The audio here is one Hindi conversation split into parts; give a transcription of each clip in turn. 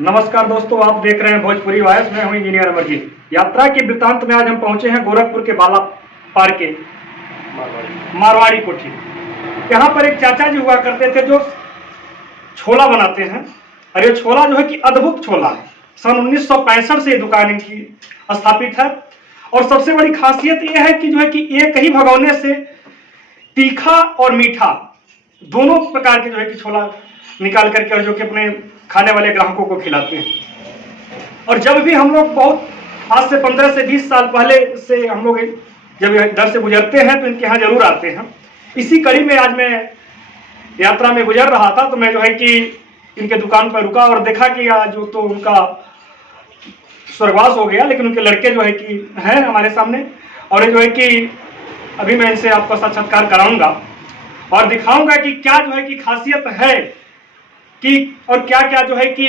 नमस्कार दोस्तों, आप देख रहे हैं भोजपुरी वॉइस। मैं हूं इंजीनियर अमरजीत। यात्रा के वृत्तांत में आज हम पहुंचे हैं गोरखपुर के बाला पार के मारवाड़ी कोठी। यहाँ पर एक चाचा जी हुआ करते थे जो छोला बनाते हैं, और ये छोला जो है कि अद्भुत छोला है। सन 1965 से ये दुकान इनकी स्थापित है। और सबसे बड़ी खासियत यह है कि जो है कि एक ही भगोने से तीखा और मीठा दोनों प्रकार के जो है कि छोला निकाल करके और जो कि अपने खाने वाले ग्राहकों को खिलाते हैं। और जब भी हम लोग बहुत आज से 15 से 20 साल पहले से हम लोग जब इधर से गुजरते हैं तो इनके यहाँ जरूर आते हैं। इसी कड़ी में आज मैं यात्रा में गुजर रहा था तो मैं जो है कि इनके दुकान पर रुका और देखा कि आज जो तो उनका स्वर्गवास हो गया, लेकिन उनके लड़के जो है कि हैं हमारे सामने। और ये जो है कि अभी मैं इनसे आपका साक्षात्कार कराऊंगा और दिखाऊंगा कि क्या जो है कि खासियत है कि और क्या क्या जो है कि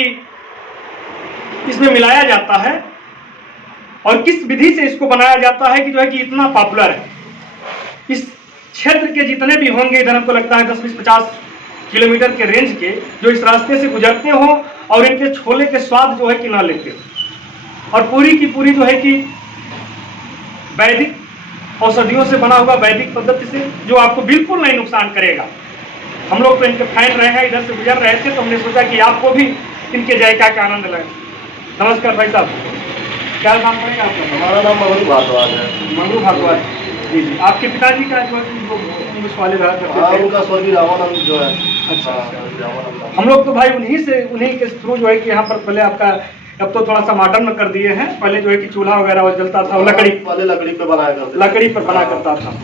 इसमें मिलाया जाता है और किस विधि से इसको बनाया जाता है कि जो है कि इतना पॉपुलर है। इस क्षेत्र के जितने भी होंगे इधर हमको लगता है 10-20-50 किलोमीटर के रेंज के जो इस रास्ते से गुजरते हो और इनके छोले के स्वाद जो है कि ना लेते हो। और पूरी की पूरी जो है कि वैदिक औषधियों से बना हुआ वैदिक पद्धति से जो आपको बिल्कुल नहीं नुकसान करेगा। हम लोग तो इनके फैन रहे हैं, इधर से गुजर रहे थे तो हमने सोचा कि आपको भी इनके जायका का आनंद लें। नमस्कार भाई साहब, क्या नाम पड़ेगा आपका? हमारा नाम मंगरू भारद्वाज है। मंगरू भारद्वाज जी जी। आपके पिताजी का जो वाले रहा करते थे उनका स्वर्गीय रामानंद जो है। अच्छा। हम लोग तो भाई उन्हीं के थ्रू जो है कि यहाँ पर पहले आपका, अब तो थोड़ा सा मॉडर्न कर दिए हैं। पहले जो है कि चूल्हा वगैरह जलता था, लकड़ी पे बनाया करता, लकड़ी पर बना करता था।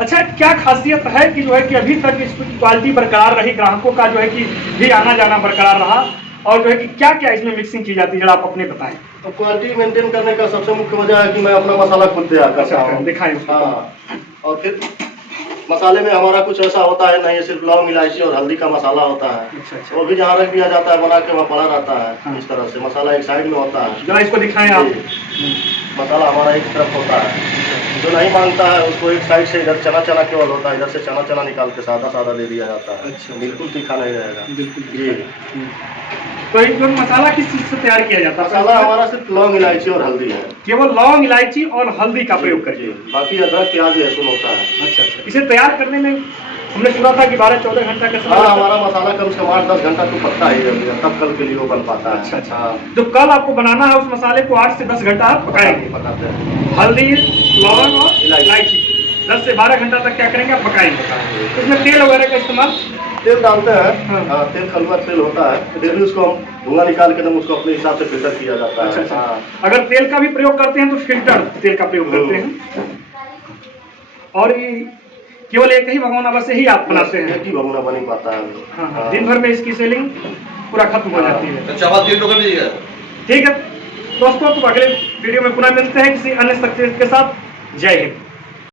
अच्छा, क्या खासियत है कि जो है कि अभी तक इसकी क्वालिटी बरकरार रही, ग्राहकों का जो है कि भी आना जाना बरकरार रहा, और जो है कि क्या क्या इसमें मिक्सिंग की जाती है जरा आप अपने बताएं। तो क्वालिटी मेंटेन करने का सबसे मुख्य वजह है कि मैं अपना मसाला खुद तैयार करता हूं। दिखाएं। हाँ, और फिर मसाले में हमारा कुछ ऐसा होता है नहीं, सिर्फ लौंग इलायची और हल्दी का मसाला होता है। अच्छा। वो भी जहाँ रख दिया जाता है बना के वहाँ पड़ा रहता है। हाँ। इस तरह से मसाला एक साइड में होता है। जरा इसको दिखाएं आप। मसाला हमारा एक तरफ होता है, जो नहीं मांगता है उसको एक साइड से इधर चना केवल होता है, इधर से चना निकाल के सादा दे दिया जाता है। अच्छा। बिल्कुल तीखा नहीं रहेगा। बिल्कुल जी। तो ये मसाला किस चीज से तैयार किया जाता है? मसाला हमारा सिर्फ लौंग इलायची और हल्दी है। केवल लौंग इलायची और हल्दी का प्रयोग करके, बाकी अदरक प्याज लहसुन होता है। अच्छा। इसे तैयार करने में हमने सुना था कि 12-14 घंटा का समय। हाँ, हमारा मसाला कम से कम 8-10 घंटा तो पकता ही है, तब कल के लिए वो बन पाता है। अच्छा। जो कल आपको बनाना है उस मसाले को 8 से 10 घंटा आप पकाते हैं। हल्दी, लौंग और इलायची 10 से 12 घंटा तक क्या करेंगे आप पकाएंगे। इसमें तेल वगैरह का इस्तेमाल तेल डालते हैं। हाँ, तेल खलुआ तेल होता है, फिर भी उसको हम धुआं निकाल के उसको अपने हिसाब से फिल्टर किया जाता है। अच्छा। अगर तेल का भी प्रयोग करते हैं तो फिल्टर तेल का प्रयोग करते हैं। और ये केवल एक ही भगोना बस ही आप बनाते हैं? एक ही भगोना बन ही पाता है। हाँ। दिन भर में इसकी सेलिंग पूरा खत्म हो जाती है। ठीक है दोस्तों, तो अगले वीडियो में पुनः मिलते हैं किसी अन्य सक्सेस के साथ। जय हिंद।